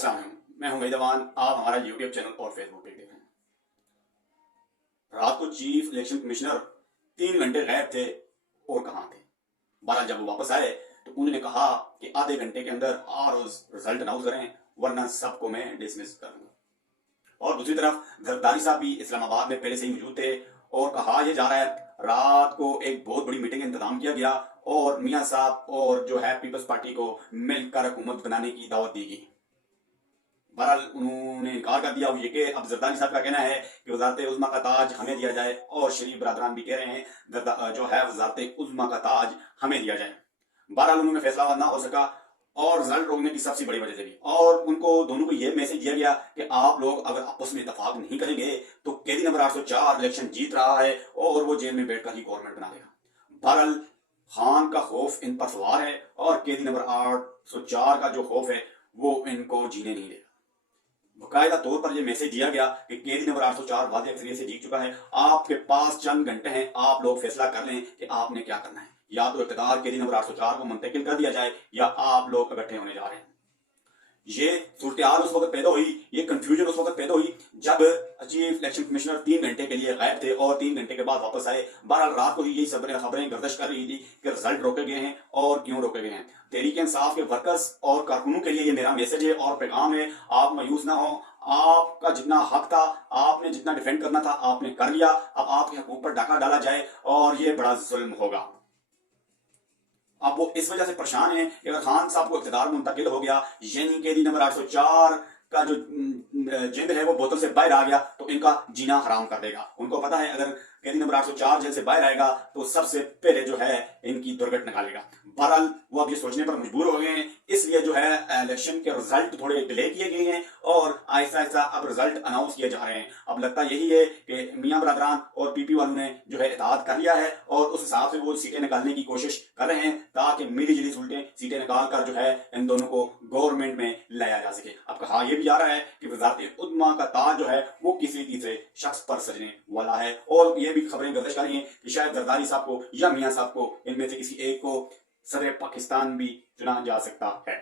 السلام علیکم، میں ہوں وحید اوان، آپ ہمارا یوٹیوب چینل اور فیس بک پہ دیکھ رہے ہیں۔ رات کو چیف الیکشن کمشنر 3 گھنٹے غائب تھے اور کہاں تھے؟ بہرحال جب وہ واپس آئے تو انہوں نے کہا کہ آدھے گھنٹے کے اندر رزلٹ اناؤنس کریں ورنہ سب کو میں ڈسمس کر دوں گا۔ اور دوسری طرف زرداری صاحب بھی اسلام آباد میں پہلے سے ہی موجود تھے اور کہا یہ جا رہا ہے رات کو ایک بہت بڑی میٹنگ کا انتظام کیا گیا اور میاں صاحب اور جو ہے پیپلز پارٹی کو مل کر حکومت بنانے کی دعوت دی گئی۔ بہرحال انہوں نے انکار کر دیا وہ یہ کہ اب زرداری صاحب کا کہنا ہے کہ وزارت عظمیٰ کا تاج ہمیں دیا جائے اور شریف برادران بھی کہہ رہے ہیں جو ہے وزارت عظمیٰ کا تاج ہمیں دیا جائے۔ بہرحال انہوں نے فیصلہ نہ ہو سکا اور رزلٹ روکنے کی سب سے بڑی وجہ سے بھی، اور ان کو دونوں کو یہ میسج دیا گیا کہ آپ لوگ اگر آپس میں اتفاق نہیں کریں گے تو قیدی نمبر 804 الیکشن جیت رہا ہے اور وہ جیل میں بیٹھ کر ہی گورنمنٹ بنا لے گا۔ بہرحال خان کا خوف ان پر سوار ہے اور قیدی نمبر 804 کا جو خوف ہے وہ ان کو جینے نہیں دے گا۔ باقاعدہ طور پر یہ میسج دیا گیا کہ قیدی نمبر 804 واضح اکثریت سے جیت چکا ہے، آپ کے پاس چند گھنٹے ہیں، آپ لوگ فیصلہ کر لیں کہ آپ نے کیا کرنا ہے، یا تو اقتدار قیدی نمبر 804 کو منتقل کر دیا جائے یا آپ لوگ اکٹھے ہونے جا رہے ہیں۔ یہ صورتحال اس وقت پیدا ہوئی، یہ کنفیوژن اس وقت پیدا ہوئی جب چیف الیکشن کمشنر 3 گھنٹے کے لیے غائب تھے اور 3 گھنٹے کے بعد واپس آئے۔ بہرحال رات کو ہی یہی خبریں گردش کر رہی تھی کہ رزلٹ روکے گئے ہیں اور کیوں روکے گئے ہیں۔ تحریک انصاف کے ورکرز اور کارکنوں کے لیے یہ میرا میسج ہے اور پیغام ہے، آپ مایوس نہ ہوں، آپ کا جتنا حق تھا، آپ نے جتنا ڈیفینڈ کرنا تھا آپ نے کر لیا، اب آپ کے حقوق پر ڈاکہ ڈالا جائے اور یہ بڑا ظلم ہوگا۔ اب وہ اس وجہ سے پریشان ہیں کہ اگر خان صاحب کو اقتدار منتقل ہو گیا یعنی قیدی نمبر 804 کا جو جند ہے وہ بوتل سے باہر آ گیا تو ان کا جینا حرام کر دے گا۔ ان کو پتا ہے اگر قیدی نمبر 804 جیل سے باہر آئے گا تو سب سے پہلے جو ہے ان کی درگٹ نکالے گا۔ بہرحال وہ اب یہ سوچنے پر مجبور ہو گئے ہیں، اس لیے جو ہے الیکشن کے رزلٹ تھوڑے ڈیلے کیے گئے ہیں اور آہستہ آہستہ اب رزلٹ اناؤنس کیے جا رہے ہیں۔ اب لگتا یہی ہے کہ میاں برادران اور پی پی والوں نے جو ہے اتحاد کر لیا ہے اور اس حساب سے وہ سیٹیں نکالنے کی کوشش کر رہے ہیں تاکہ ملی جلی سیٹیں نکال کر جو ہے ان دونوں کو گورنمنٹ میں لایا جا سکے۔ اب کہا یہ بھی جا رہا ہے کہ وزارت عظمیٰ کا تاج جو ہے وہ کسی تیسرے شخص پر سجنے والا ہے، اور یہ بھی خبریں گردش کر رہی ہیں کہ شاید زرداری صاحب کو یا میاں صاحب کو ان میں سے کسی ایک کو صدر پاکستان بھی چنا جا سکتا ہے۔